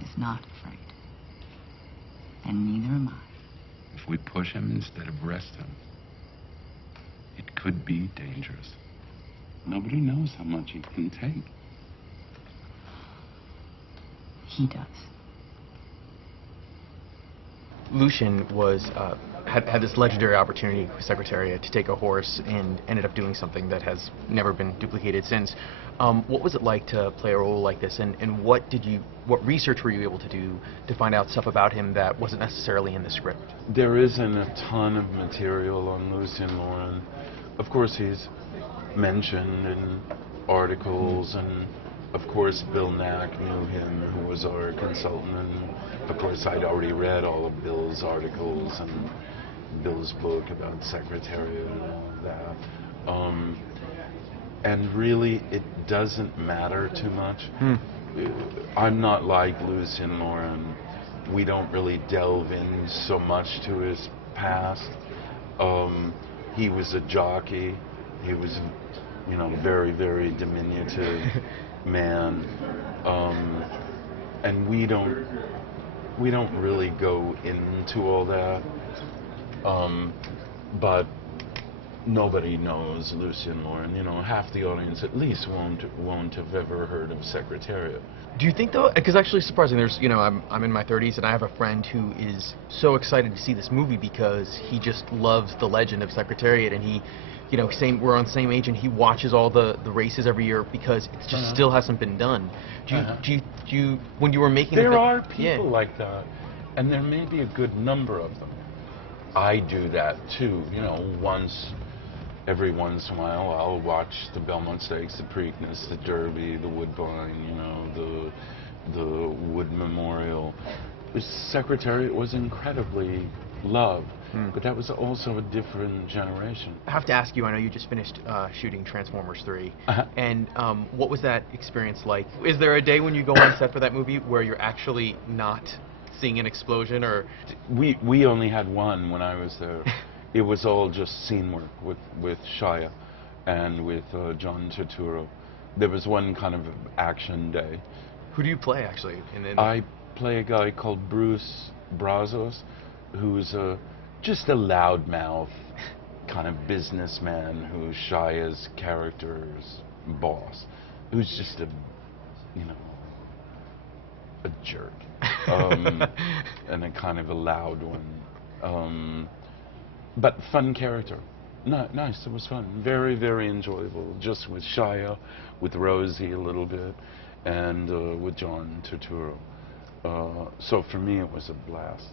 Ed is not afraid. And neither am I. If we push him instead of rest him, it could be dangerous. Nobody knows how much he can take. He does. Lucien was had this legendary opportunity with Secretariat to take a horse and ended up doing something that has never been duplicated since. What was it like to play a role like this, and what research were you able to do to find out stuff about him that wasn't necessarily in the script? There isn't a ton of material on Lucien Lauren. Of course, he's mentioned in articles, and of course Bill Knack knew him, who was our consultant, and of course I'd already read all of Bill's articles and Bill's book about Secretariat and all that. And really, it doesn't matter too much. I'm not like Lucien Lauren. We don't really delve in so much to his past. He was a jockey. He was, very, very diminutive man. And we don't really go into all that. But nobody knows Lucien Lauren. Half the audience at least won't have ever heard of Secretariat. Do you think, though, because actually surprising, there's, I'm in my 30s and I have a friend who is so excited to see this movie because he just loves the legend of Secretariat, and he, we're on the same age, and he watches all the races every year because it just still hasn't been done. Do you when you were making there are people like that, and there may be a good number of them. I do that too, every once in a while I'll watch the Belmont Stakes, the Preakness, the Derby, the Woodbine, the Wood Memorial. The Secretariat was incredibly loved, but that was also a different generation. I have to ask you, I know you just finished shooting Transformers 3, and what was that experience like? Is there a day when you go on set for that movie where you're actually not seeing an explosion, or? We only had one when I was there. It was all just scene work with Shia and with John Turturro. There was one kind of action day. Who do you play, actually? I play a guy called Bruce Brazos, who's just a loudmouth kind of businessman who's Shia's character's boss, who's just a jerk, and a kind of a loud one. But fun character. Nice, it was fun. Very, very enjoyable. Just with Shia, with Rosie a little bit, and with John Turturro. So for me, it was a blast.